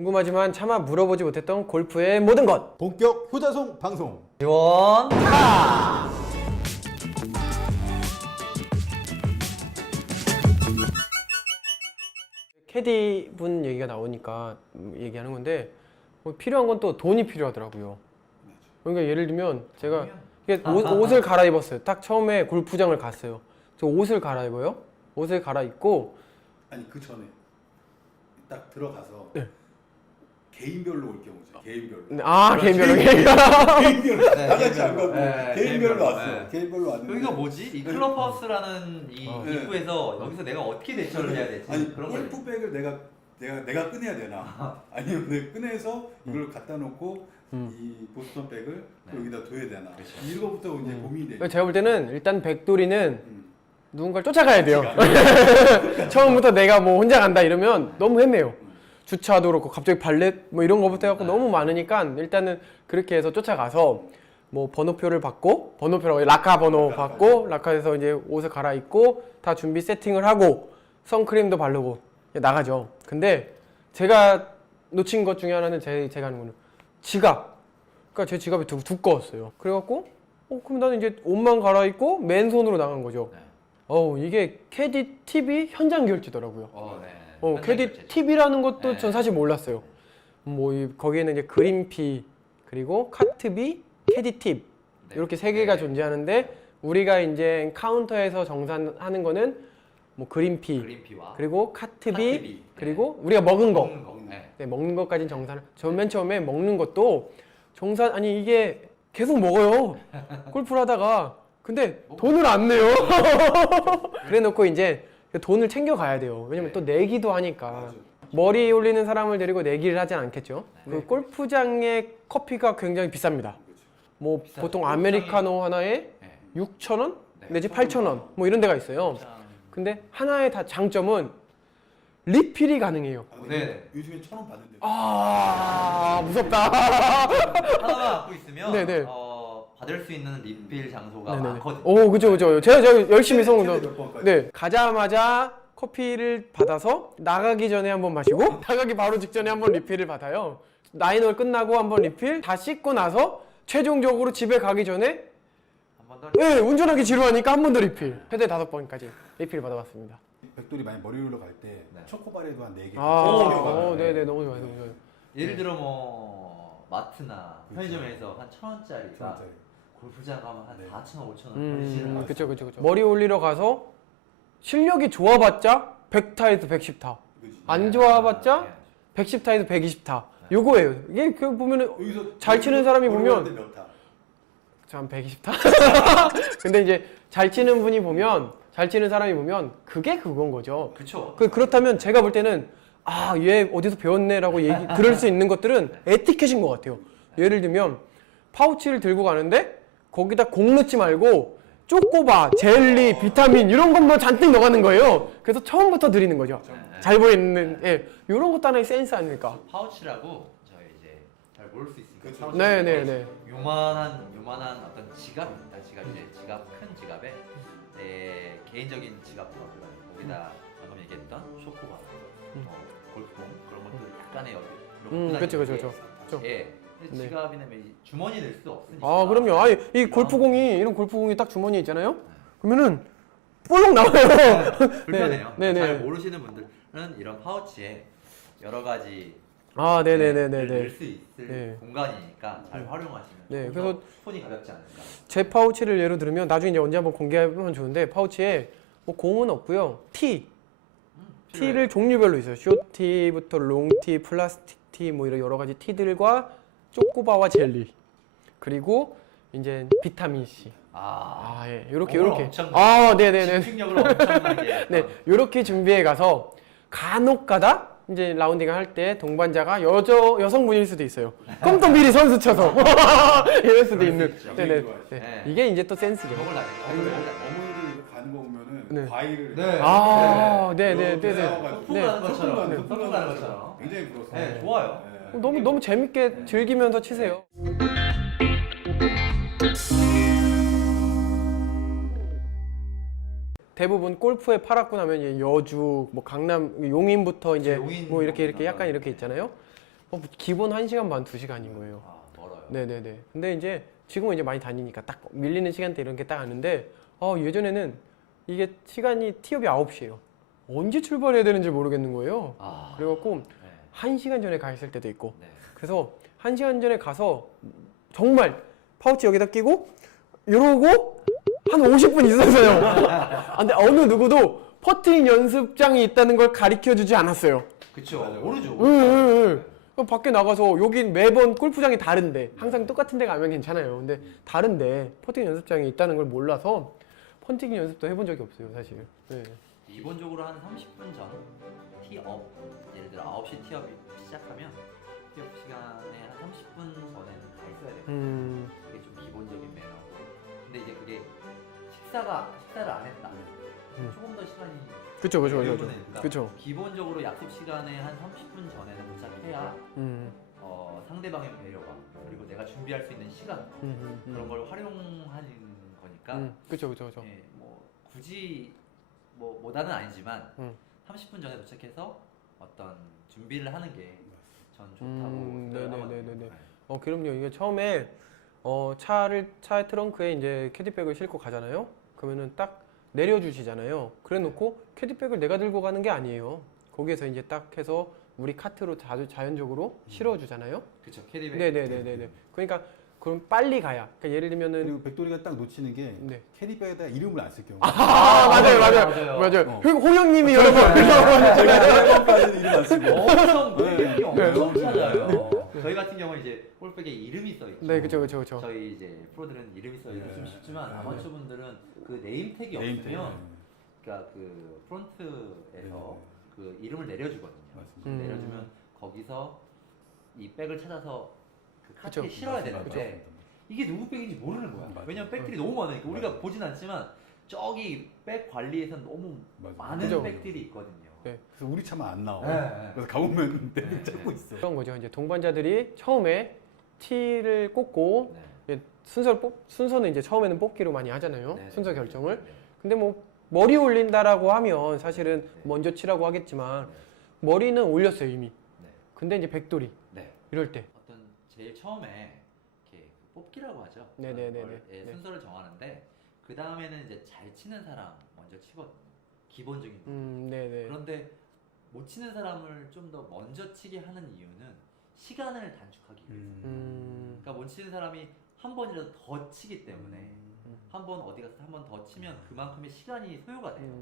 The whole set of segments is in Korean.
궁금하지만 차마 물어보지 못했던 골프의 모든 것. 본격 효자송 방송. 지원 캐디 분 얘기가 나오니까 얘기하는 건데 필요한 건 또 돈이 필요하더라고요. 그러니까 예를 들면 제가 이게 옷을 갈아입었어요. 딱 처음에 골프장을 갔어요. 저 옷을 갈아입어요. 옷을 갈아입고 아니 그 전에 딱 들어가서 네. 개인별로 올 경우죠. 개인별로. 개인별로. 개인별로. 네, 다 같이 안 가고 네, 개인별로 왔어. 네. 개인별로 왔는데. 여기가 뭐지? 이 클럽하우스라는 이 네. 입구에서 여기서 내가 어떻게 대처를 해야 되지? 아니 그런 걸 골프백을 내가 꺼내야 되나? 아니면 내가 꺼내서 이걸 갖다 놓고 이 보스턴 백을 또 여기다 둬야 되나? 그렇죠. 이거부터 이제 고민이 되죠. 제가 볼 때는 일단 백돌이는 누군가를 쫓아가야 돼요. 처음부터 내가 뭐 혼자 간다 이러면 너무 헤매요. 주차도 그렇고 갑자기 발렛 뭐 이런 거부터 해갖고 너무 많으니까 일단은 그렇게 해서 쫓아가서 뭐 번호표를 받고 번호표라고 라카 번호 받고 라카에서 이제 옷을 갈아입고 다 준비 세팅을 하고 선크림도 바르고 나가죠. 근데 제가 놓친 것 중에 하나는 제가 하는 거는 지갑. 그러니까 제 지갑이 되게 두꺼웠어요. 그래갖고 그럼 나는 이제 옷만 갈아입고 맨손으로 나간 거죠. 이게 캐디 팁이 현장 결제더라고요. 캐디 팁이라는 것도 전 사실 몰랐어요. 거기에는 이제 그린피 그리고 카트비, 캐디 팁 이렇게 세 개가 존재하는데 우리가 이제 카운터에서 정산하는 거는 뭐 그린피와 그리고 카트비 그리고 우리가 먹은 거. 먹는 것까지는 정산. 저 맨 처음에 먹는 것도 정산 아니 이게 계속 먹어요. 골프를 하다가 근데 돈을 안 내요. 그래 놓고 이제 돈을 챙겨 가야 돼요. 왜냐면 또 내기도 하니까. 머리 올리는 사람을 데리고 내기를 하진 않겠죠. 그 골프장의 커피가 굉장히 비쌉니다. 뭐 보통 아메리카노 하나에 6,000원 내지 8,000원 뭐 이런 데가 있어요. 근데 하나의 다 장점은 리필이 가능해요. 네. 요즘에 1,000원 받는데. 무섭다. 하나만 갖고 있으면 네네. 받을 수 있는 리필 장소가 네네네. 많거든요. 그죠. 제가 열심히 최대 성공. 몇 번까지? 네, 가자마자 커피를 받아서 나가기 전에 한번 마시고 나가기 바로 직전에 한번 리필을 받아요. 라인홀 끝나고 한번 리필, 다 씻고 나서 최종적으로 집에 가기 전에 한 번 더. 네, 운전하기 지루하니까 한 번 더 리필. 최대 5번까지 리필 받아봤습니다. 백돌이 많이 머리 올려 갈 때 초코바레도 한 4개. 네네, 너무 좋아요. 예를 들어 뭐 마트나 편의점에서 한 1,000원짜리가 1,000원짜리. 골프장 가면 한 4,000원, 5,000원 그쵸. 머리 올리러 가서 실력이 좋아봤자 100타에서 110타. 안 좋아봤자 110타에서 120타. 요거예요. 이게 그 보면은 잘 치는 사람이 보면 한 120타? 근데 이제 잘 치는 사람이 보면 그게 그건 거죠. 그쵸. 그렇다면 제가 볼 때는 얘 어디서 배웠네라고 들을 수 있는 것들은 에티켓인 것 같아요. 예를 들면 파우치를 들고 가는데 거기다 공 넣지 말고 쪼꼬바, 젤리, 비타민 이런 것만 잔뜩 넣어가는 거예요. 그래서 처음부터 드리는 거죠. 잘 보이는 이런 것도 하나의 센스 아닐까. 파우치라고 저희 이제 잘 모를 수 있으니까. 네네네. 요만한 어떤 지갑입니다. 지갑 큰 지갑에 내 개인적인 지갑도 거기다 방금 얘기했던 쇼코바, 골프공 그런 것도 약간의 그렇죠. 지갑이나 주머니 낼 수 없으니까. 그럼요. 이 골프공이 이런 골프공이 딱 주머니에 있잖아요. 그러면은 볼록 나와요. 불편해요. 네네. 잘 모르시는 분들은 이런 파우치에 여러 가지 네네네네. 넣을 수 있을 공간이니까 잘 활용하시면 그래서 손이 가볍지 않을까. 제 파우치를 예로 들면 나중에 이제 언제 한번 공개하면 좋은데 파우치에 뭐 공은 없고요. 티를 종류별로 있어요. 숏티부터 롱티, 플라스틱 티 뭐 이런 여러 가지 티들과 초코바와 젤리 그리고 이제 비타민 C. 요렇게. 네네네. 집중력을 엄청나게. 요렇게 준비해 가서 간혹가다 이제 라운딩을 할 때 동반자가 여성분일 수도 있어요. 그럼 또 미리 선수 쳐서 이럴 수도 있는. 네네. 이게 이제 또 센스죠. 먹을 날. 어머니들 가는 거 보면은 과일을 네네네. 소풍 가는 것처럼. 굉장히 부럽습니다. 좋아요. 너무 재밌게 즐기면서 치세요. 대부분 골프에 팔았고 나면 여주, 뭐 강남, 용인부터 이제 용인 뭐 이렇게 약간 이렇게 있잖아요. 기본 1시간 반, 2시간인 거예요. 아, 멀어요. 네네네. 근데 이제 지금은 이제 많이 다니니까 딱 밀리는 시간대 이런 게 딱 아는데 예전에는 이게 시간이 티업이 9시예요. 언제 출발해야 되는지 모르겠는 거예요. 아, 그래갖고 네. 1시간 전에 가 있을 때도 있고 네. 그래서 1시간 전에 가서 정말 파우치 여기다 끼고 이러고 한 50분 있었어요. 근데 어느 누구도 퍼팅 연습장이 있다는 걸 가르쳐 주지 않았어요. 그쵸. 맞아. 모르죠. 응. 그럼 밖에 나가서 여긴 매번 골프장이 다른데 항상 똑같은 데 가면 괜찮아요. 근데 다른데 퍼팅 연습장이 있다는 걸 몰라서 퍼팅 연습도 해본 적이 없어요, 사실. 네. 기본적으로 한 30분 전 티업, 예를 들어 9시 티업이 시작하면 티업 시간에 한 30분 전에는 가 있어야 돼요. 그게 좀 기본적인 매너고. 근데 이제 그게 식사를 안 했다. 조금 더 시간이 그쵸. 되니까 그쵸. 기본적으로 약속 시간에 한 30분 전에는 도착해야 상대방의 배려가 그리고 내가 준비할 수 있는 시간 그런 걸 활용하는 거니까 그쵸. 예, 뭐 굳이 뭐 뭐다는 아니지만 30분 전에 도착해서 어떤 준비를 하는 게 전 좋다고 생각을 하거든요. 네네네네. 네. 그럼요. 이게 처음에 차의 트렁크에 이제 캐디백을 싣고 가잖아요. 그러면은 딱 내려주시잖아요. 그래놓고 캐디백을 내가 들고 가는 게 아니에요. 거기에서 이제 딱 해서 우리 카트로 자연적으로 실어주잖아요. 그쵸, 캐디백. 네네네네. 그러니까 그럼 빨리 가야. 그러니까 예를 들면은 그리고 백돌이가 딱 놓치는 게 네. 캐디백에다 이름을 안 쓸 경우. 맞아요. 호영님이 여러 번 캐디백까지는 이름 안 쓰고. 엄청 네. 엄청 찾아요. 저희 같은 경우는 이제 골백에 이름이 써 있죠. 네, 그쵸. 저희 이제 프로들은 이름이 써 있으면 쉽지만 네. 아마추어분들은 그 네임택이 네임택. 없으면 그러니까 그 프론트에서 그 이름을 내려주거든요. 맞습니다. 내려주면 거기서 이 백을 찾아서 그 카트에 그쵸. 실어야 맞습니다. 되는데 이게 누구 백인지 모르는 거야. 맞아요. 왜냐면 백들이 너무 많으니까 우리가 맞아요. 보진 않지만 저기 백 관리에서는 너무 맞아요. 많은 그죠. 백들이 있거든요. 네. 그래서 우리 차만 안 나와. 네. 그래서 가보면 백을 찾고 있어. 그런 거죠. 이제 동반자들이 처음에 티를 꽂고 네. 순서는 이제 처음에는 뽑기로 많이 하잖아요. 네. 순서 결정을. 네. 근데 뭐 머리 올린다라고 하면 사실은 먼저 치라고 하겠지만 머리는 올렸어요 이미. 네. 근데 이제 백돌이 네. 이럴 때. 어떤 제일 처음에 이렇게 뽑기라고 하죠. 네네네네. 그걸, 예, 네. 순서를 정하는데 그 다음에는 이제 잘 치는 사람 먼저 치거든요. 기본적인 거. 네네. 그런데 못 치는 사람을 좀 더 먼저 치게 하는 이유는 시간을 단축하기 위해서. 그러니까 못 치는 사람이 한 번이라도 더 치기 때문에 한 번 어디 가서 한 번 더 치면 그만큼의 시간이 소요가 돼요.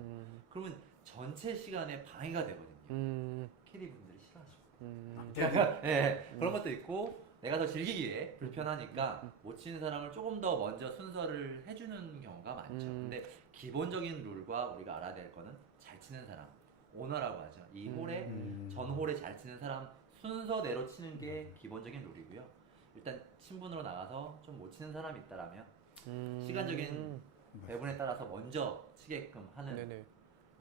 그러면 전체 시간에 방해가 되거든요. 캐디분들이 싫어하시고. 네, 그런 것도 있고 내가 더 즐기기 위해 불편하니까 못 치는 사람을 조금 더 먼저 순서를 해주는 경우가 많죠. 근데 기본적인 룰과 우리가 알아야 될 거는 잘 치는 사람, 오너라고 하죠. 이 홀에 전 홀에 잘 치는 사람 순서대로 치는 게 기본적인 룰이고요. 일단 친분으로 나가서 좀 못 치는 사람이 있다라면 시간적인 배분에 따라서 먼저 치게끔 하는 네네.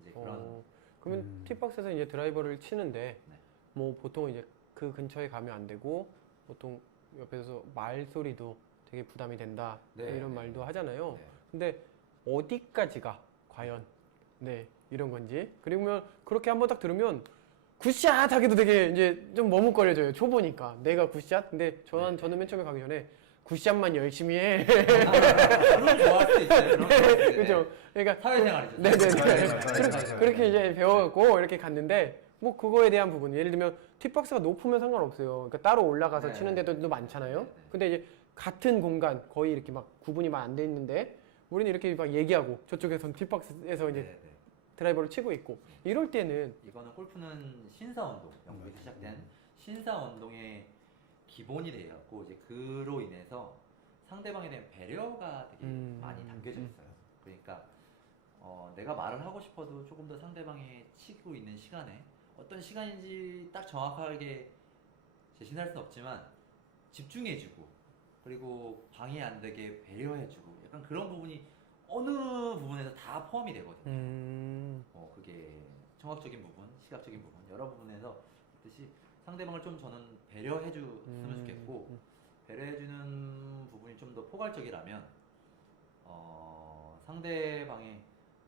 이제 그런 그러면 티박스에서 이제 드라이버를 치는데 네. 뭐 보통 이제 그 근처에 가면 안 되고 보통 옆에서 말소리도 되게 부담이 된다 네, 이런 네. 말도 하잖아요. 네. 근데 어디까지가 과연 이런 건지 그리고 그렇게 한번 딱 들으면 굿샷 하기도 되게 이제 좀 머뭇거려져요. 초보니까 내가 굿샷? 근데 저는 맨 처음에 가기 전에 굿샷만 열심히 해. 그런 좋아할 수 있어요. 그런 거 그죠? 그러니까 사회생활이죠. 네네네. 사회생활. 그렇게 이제 배워갖고 이렇게 갔는데 뭐 그거에 대한 부분 예를 들면 팁박스가 높으면 상관없어요. 그러니까 따로 올라가서 네. 치는 데도 많잖아요. 네. 근데 이제 같은 공간 거의 이렇게 막 구분이 막 안 돼 있는데 우리는 이렇게 막 얘기하고 저쪽에선 팁박스에서 이제 네, 네. 드라이버를 치고 있고 이럴 때는 이거는 골프는 신사 운동, 영국에서 시작된 신사 운동의 기본이 되었고 이제 그로 인해서 상대방에 대한 배려가 되게 많이 담겨져 있어요. 그러니까 내가 말을 하고 싶어도 조금 더 상대방이 치고 있는 시간에 어떤 시간인지 딱 정확하게 제시할 수는 없지만 집중해주고 그리고 방해 안 되게 배려해주고 약간 그런 부분이 어느 부분에서 다 포함이 되거든요. 그게 청각적인 부분, 시각적인 부분 여러 부분에서 뜻이 상대방을 좀 저는 배려해줬으면 좋겠고 배려해주는 부분이 좀 더 포괄적이라면 상대방의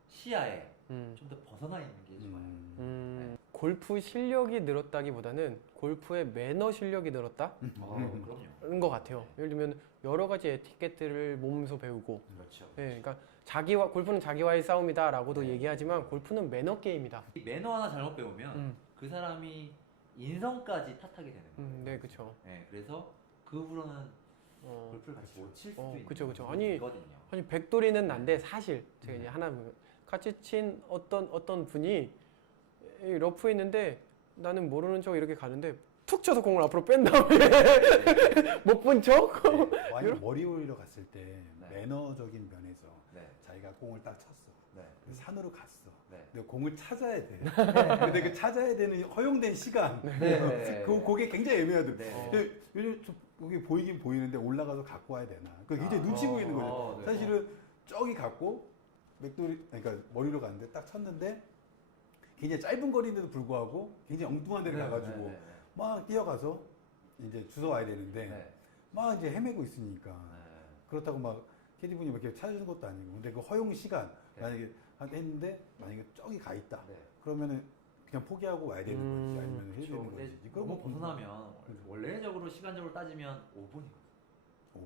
시야에 좀 더 벗어나 있는 게 좋아요. 골프 실력이 늘었다기보다는 골프의 매너 실력이 늘었다는 그럼요. 것 같아요. 예를 들면 여러 가지 에티켓들을 몸소 배우고, 그렇죠. 예, 그러니까 골프는 자기와의 싸움이다라고도 네. 얘기하지만 골프는 매너 게임이다. 이 매너 하나 잘못 배우면 그 사람이 인성까지 탓하게 되는 거예요. 네, 그렇죠. 네, 그래서 그 후로는 어, 골프를 같이 못 칠 수도 있는 그쵸, 그쵸. 부분이 있거든요. 아니 백돌이는 난데 사실 제가 이제 하나 보면 같이 친 어떤 분이 이 러프에 있는데 나는 모르는 척 이렇게 가는데 툭 쳐서 공을 앞으로 뺀 다음에 못 본 척. 와인 머리 올리러 갔을 때 네. 매너적인 면에서 네, 자기가 공을 딱 쳤어. 네, 그래서 산으로 갔어. 네. 근데 공을 찾아야 돼. 근데 그 찾아야 되는 허용된 시간. 네. 그게 굉장히 애매하거든. 네. 요즘 여기 보이긴 보이는데 올라가서 갖고 와야 되나. 그 굉장히 눈치 어, 보이는 거죠. 네. 사실은 저기 갖고 맥돌이 그러니까 머리로 갔는데 딱 쳤는데 굉장히 짧은 거리인데도 불구하고 굉장히 엉뚱한 데를 가가지고 네, 네, 네. 막 뛰어가서 이제 주워 와야 되는데 네. 막 이제 헤매고 있으니까 네. 그렇다고 막 캐디분이 이렇게 찾아주는 것도 아니고 근데 그 허용 시간 네. 만약에 했는데 만약에 저기 가 있다 네. 그러면은 그냥 포기하고 와야 되는 건지 아니면 해야 그렇죠. 되는 근데 건지 그건 너무 뭐 벗어나면 원래적으로 시간적으로 따지면 5분이거든요.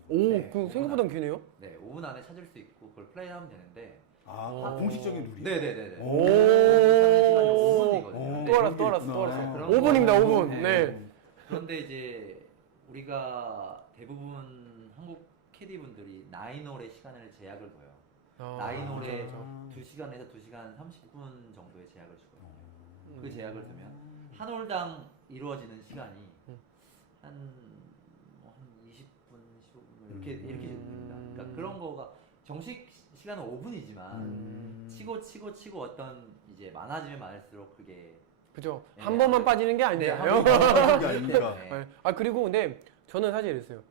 오, 네, 그 생각보단 기네요. 네, 5분 안에 찾을 수 있고 그걸 플레이하면 되는데. 아 공식적인 룰이 네네네네. 오. 시간이 오. 5분이거든요. 또 알았어, 또 알았어, 또 알았어. 5분입니다, 5분. 네. 그런데 이제 우리가 대부분 한국 캐디분들이 나인홀의 시간을 제약을 둬요. 나인홀에 그렇죠, 2시간에서 2시간 30분 정도의 제약을 주고요. 음. 그 제약을 두면 한 홀당 이루어지는 시간이 한 20분, 15분 이렇게 됩니다. 그러니까 그런 거가 정식 시간은 5분이지만 치고 어떤 이제 많아지면 많을수록 그게 그죠. 네, 한 번만 네. 빠지는 게 네, 아니잖아요. 한 번만 빠지는 게 아니니까. 네. 네. 아 그리고 근데 저는 사실 이랬어요.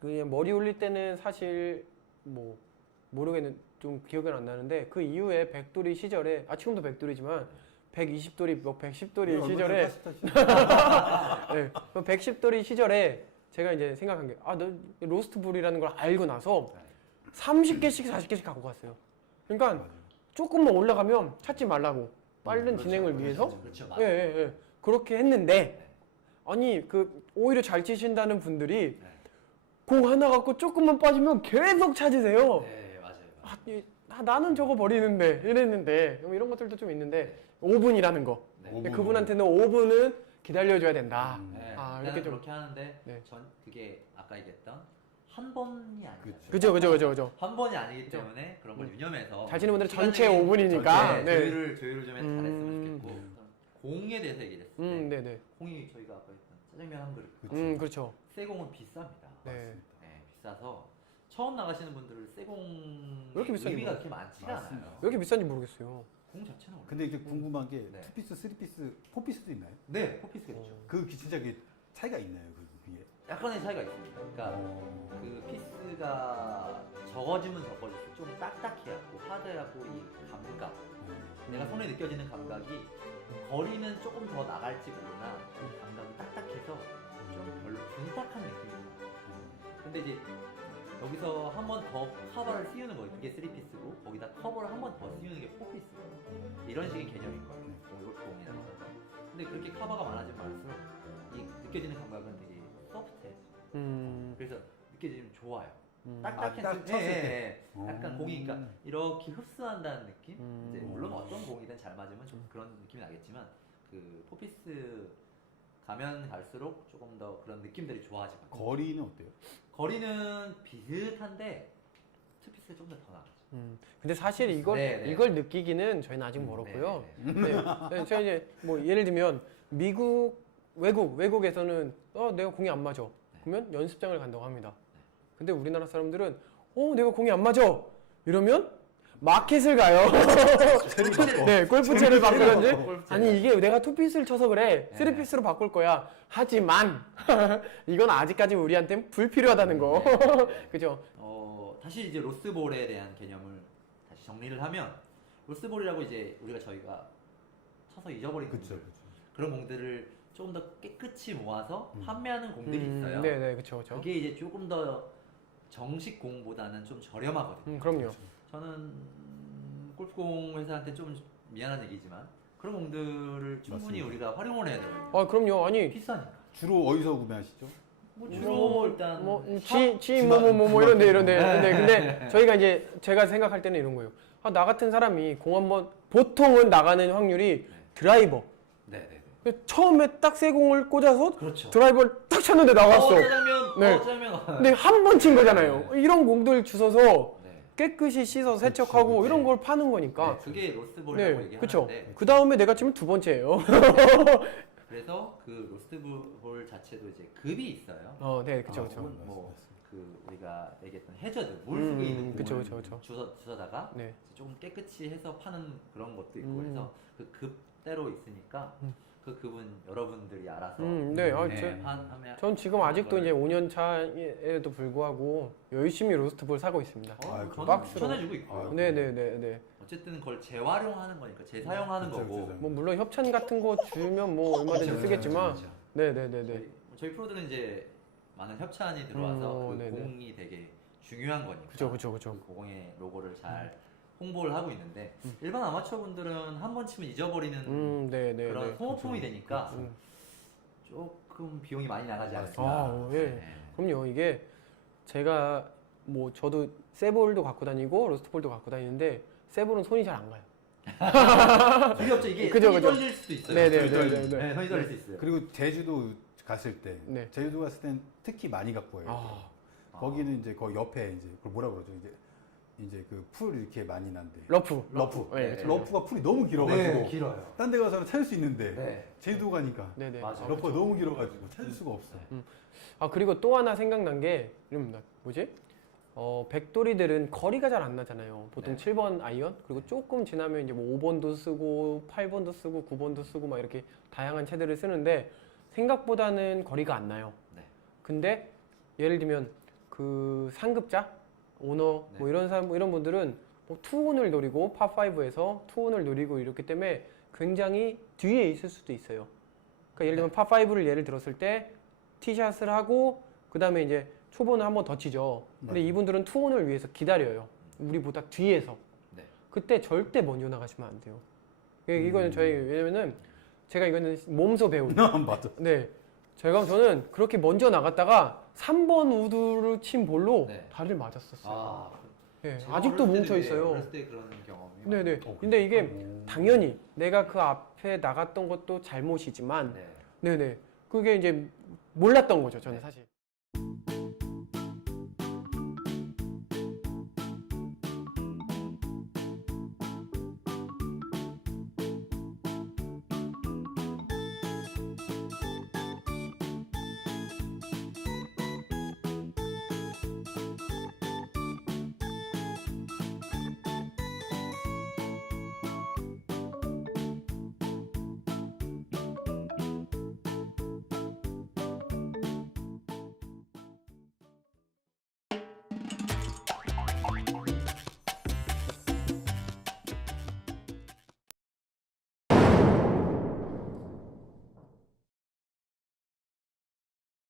그냥 머리 올릴 때는 사실 뭐 모르겠는 좀 기억은 안 나는데 그 이후에 백돌이 시절에 지금도 백돌이지만 120돌이 뭐 110돌이 시절에 네, 110돌이 시절에 제가 이제 생각한 게 너 로스트 불이라는 걸 알고 나서 30개씩 40개씩 갖고 갔어요. 그러니까 조금만 올라가면 찾지 말라고 빠른 진행을 위해서 그렇죠. 예, 예, 예. 그렇게 했는데 아니 그 오히려 잘 치신다는 분들이 네. 공 하나 갖고 조금만 빠지면 계속 찾으세요. 네, 맞아요. 나는 저거 버리는데 이랬는데 뭐 이런 것들도 좀 있는데 5분이라는 거. 네. 근데 5분. 그분한테는 5분은 기다려줘야 된다. 네, 이렇게 일단은 좀 그렇게 하는데 네. 그게 아까 얘기했던 한 번이 아니죠. 그죠. 한 번이 아니기 때문에 그런 걸 유념해서 잘 치는 분들은 시간적인 전체 5분이니까. 네, 조율을 좀 잘했으면 음. 좋겠고 공에 대해서 얘기를 했을 때 네네. 공이 저희가 아까 했던 짜장면 한 그릇 그렇죠. 새 공은 비쌉니다. 네. 네, 비싸서 처음 나가시는 분들은 새 공 왜 이렇게 비싼지 의미가 몰라. 그렇게 많지가 맞습니다. 않아요. 왜 이렇게 비싼지 모르겠어요. 공 자체는 원래 근데 이게 궁금한 게 네. 2피스, 3피스, 4피스도 있나요? 네, 포피스가 있죠. 그 진짜 그 차이가 있나요? 그 위에? 약간의 차이가 있습니다. 그러니까 그 피스가 적어지면 적어질수록 좀 딱딱해갖고 하드하고 이 감각 내가 손에 느껴지는 감각이 거리는 조금 더 나갈지 모르나 감각이 딱딱해서 좀 별로 둔탁한 느낌이 나요. 근데 이제 여기서 한 번 더 커버를 씌우는 거예요. 이게 3피스고 거기다 커버를 한 번 더 씌우는 게 4피스예요. 이런 식의 개념인 거예요. 공이라는 거. 근데 그렇게 커버가 많아지면 많을수록 이 느껴지는 감각은 되게 소프트해요. 그래서 느껴지면 좋아요. 딱딱한 딱 쳤을 때. 약간 공이 그러니까 이렇게 흡수한다는 느낌? 이제 음. 물론 어떤 공이든 잘 맞으면 좀 그런 느낌이 나겠지만 그 포피스 가면 갈수록 조금 더 그런 느낌들이 좋아지거든요. 거리는 어때요? 거리는 비슷한데 투피스가 좀 더 나가죠. 근데 사실 네. 이걸 느끼기는 저희는 아직 멀었고요. 네. 네, 저희 이제 뭐 예를 들면 외국에서는 내가 공이 안 맞아. 그러면 연습장을 간다고 합니다. 근데 우리나라 사람들은 내가 공이 안 맞아. 이러면 마켓을 가요. 네, 골프채를 바꾸든지. 아니 이게 내가 투피스를 쳐서 그래. 쓰리피스로 바꿀 거야. 하지만 이건 아직까지 우리한테는 불필요하다는 거. 그죠? 다시 이제 로스볼에 대한 개념을 다시 정리를 하면 로스볼이라고 이제 저희가 쳐서 잊어버린 그쵸. 공들, 그런 공들을 조금 더 깨끗이 모아서 판매하는 공들이 있어요. 네네, 그쵸. 그게 이제 조금 더 정식 공보다는 좀 저렴하거든요. 그럼요. 저는 골프공 회사한테 좀 미안한 얘기지만 그런 공들을 충분히 맞습니다. 우리가 활용을 해야 되거든요. 아 그럼요. 아니 비싸니까. 주로 어디서 구매하시죠? 뭐 주로 일단 지인 뭐뭐뭐 이런데 근데 저희가 이제 제가 생각할 때는 이런 거예요. 아, 나 같은 사람이 공 한번 보통은 나가는 확률이 드라이버. 네네네. 처음에 딱 새 공을 꽂아서 그렇죠. 드라이버를 딱 쳤는데 나갔어. 짜장면. 네. 짜장면. 근데 한 번 친 거잖아요. 이런 공들 주워서 네. 깨끗이 씻어 세척하고 그치. 이런 걸 파는 거니까. 네, 그게 로스트볼이라고 네, 그렇죠. 얘기하는데 그 다음에 내가 치면 두 번째예요. 그래서 그 로스트볼 자체도 이제 급이 있어요. 네, 그렇죠, 그렇죠. 혹은 그 우리가 얘기했던 해저드 물 속에 있는 공을 그쵸, 그쵸, 그쵸. 주워다가 네. 이제 조금 깨끗이 해서 파는 그런 것도 있고 음. 해서 그 급대로 있으니까 그 급은 여러분들이 알아서 네, 하면 전 지금 아직도 이제 5년 차에도 불구하고 열심히 로스트볼 사고 있습니다. 아이고, 저는 박스로. 추천해주고 있고요. 아이고. 네네네. 어쨌든 그걸 재활용하는 거니까 재사용하는 그쵸, 거고. 그쵸. 뭐 물론 협찬 같은 거 주면 뭐 얼마든지 그쵸, 쓰겠지만, 그쵸, 그쵸. 네네네네. 저희 프로들은 이제 많은 협찬이 들어와서 그 네네. 공이 되게 중요한 거니까. 그쵸. 그 공의 로고를 잘 홍보를 하고 있는데 일반 아마추어 분들은 한 번 치면 잊어버리는 네네네. 그런 소모품이 되니까 음. 조금 비용이 많이 나가지 않습니까? 아, 예. 네. 그럼요. 이게 제가 뭐 저도 세볼도 갖고 다니고 로스트볼도 갖고 다니는데 세볼은 손이 잘 안 가요. 되게 없죠. 이게 그죠, 손이 그죠. 떨릴 수도 있어요. 네네네네. 네, 손이 떨릴 수 있어요. 그리고 제주도 갔을 때, 네. 제주도 갔을 땐 특히 많이 갖고 와요. 아, 거기는 이제 그 옆에 이제 그걸 뭐라 그러죠? 이제 그 풀 이렇게 많이 난데. 러프. 러프. 네, 러프가 풀이 너무 길어가지고 길어요. 딴 데 가서는 찾을 수 있는데 네. 제주도 가니까 네네. 맞아. 러프가 너무 길어가지고 찾을 수가 없어. 아 그리고 또 하나 생각난 게 이런 뭐지? 백돌이들은 거리가 잘 안 나잖아요. 보통 네. 7번 아이언 그리고 조금 지나면 이제 뭐 5번도 쓰고 8번도 쓰고 9번도 쓰고 막 이렇게 다양한 채들을 쓰는데 생각보다는 거리가 안 나요. 네. 근데 예를 들면 그 상급자 오너 네. 뭐 이런 사람 이런 분들은 뭐 투혼을 노리고 파5에서 투혼을 노리고 이렇기 때문에 굉장히 뒤에 있을 수도 있어요. 그러니까 예를 들면 파5를 예를 들었을 때 티샷을 하고 그 다음에 이제 초보는 한 번 더 치죠. 근데 맞아요. 이분들은 투혼을 위해서 기다려요. 우리보다 뒤에서. 네. 그때 절대 먼저 나가시면 안 돼요. 이거는 저희 왜냐면은 제가 이거는 몸소 배운. 맞아. 네. 저는 그렇게 먼저 나갔다가 3번 우드를 친 볼로 네. 다리를 맞았었어요. 아, 네. 제가 아직도 어렸을 뭉쳐 때 있어요. 어렸을 때 그런 경험이. 네네. 근데 이게 당연히 내가 그 앞에 나갔던 것도 잘못이지만, 네. 네네. 그게 이제 몰랐던 거죠, 저는 네. 사실.